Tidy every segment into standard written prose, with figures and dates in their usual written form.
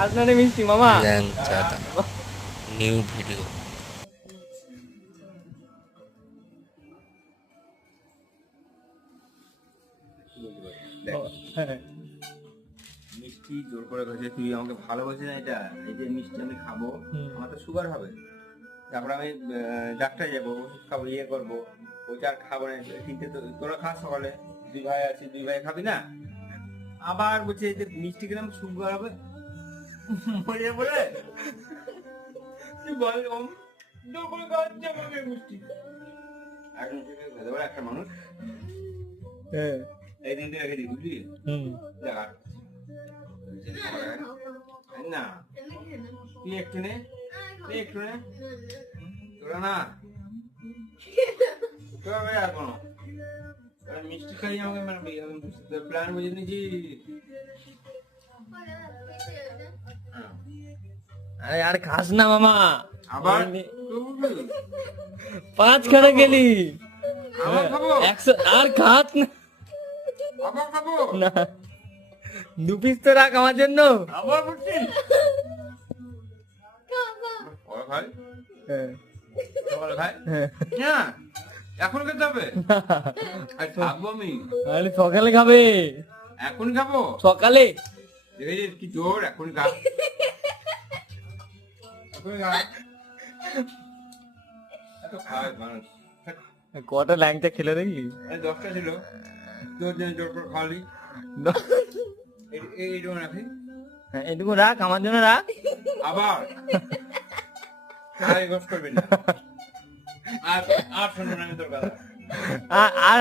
রাজনারে মিষ্টি মামা ল্যাংচাটা new video. মিষ্টি জোর করে বলছে তুই আমাকে ভালোবাসিস না, এটা এই যে মিষ্টি আমি খাবো আমার তো সুগার হবে, তারপরে আমি ডাক্তার যাবো, ওষুধ খাবো, ইয়ে করবো, ওইটা আর খাবো না। কিন্তু তোরা খাস সকালে, দুই ভাই আছি, দুই ভাই খাবি না? আবার বলছে যে মিষ্টি খেলাম সুগার হবে, মরে বলে তুই বল জোর করে খাওয়াচ্ছে আমাকে মিষ্টি। এখন ভেতরে বলে একটা মানুষ এই দিনটা রেখে দিই, বুঝলি? দেখা না তুই একটু নে, তুই একটু নে, তোরা না তোরা ভাই আর কোনো মিষ্টি খাই আমাকে মানে প্ল্যান বুঝে নিয়েছি। আরে আর খাস না মামা, আবার 5 খানা গেলি, আবার খাবো, 100 আর খাস না, আবার খাবো না 2 পিস তো রাখ আমার জন্য। আবার বলছি পরে খাই, সকালে খাই না, এখন খেতে হবে, আর থাকবো আমি, আরে সকালে খাবে, এখন খাবো সকালে। দেখেছিস কি জোর, এখন খা, এখন খা, এত খায় মানুষ। কটা ল্যাংচা খেলে দেখলি? 10টা ছিল, তোর জন্য জোর করে খাওয়ালি, এইটুকু রাখি, হ্যাঁ এটুকু রাখ আমার জন্য রাখ। আবার আর গোস করবি না, আর আর শুনবো না আমি তোর কথা, আর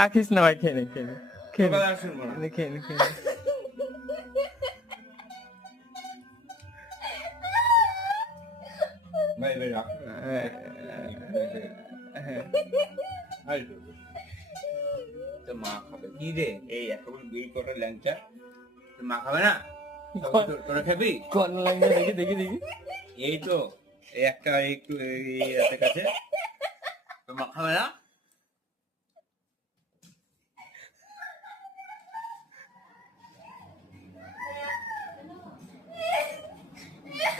রাখিস না ভাই, খেয়ে নে খেয়ে নে তোর খেয়ে কথা আর শুনবো না। নে খেয়ে নে খেয়ে নে। ভাই ভাই রাখ, তো মা খাবে কি রে? এই এতগুলো বিল কটা ল্যাংচা তো মা খাবে না? তোরা খাবি? কোন ল্যাংচা দেখি দেখি দেখি। এই তো এই একটা একটু এই কাছে তো মা খাবে না?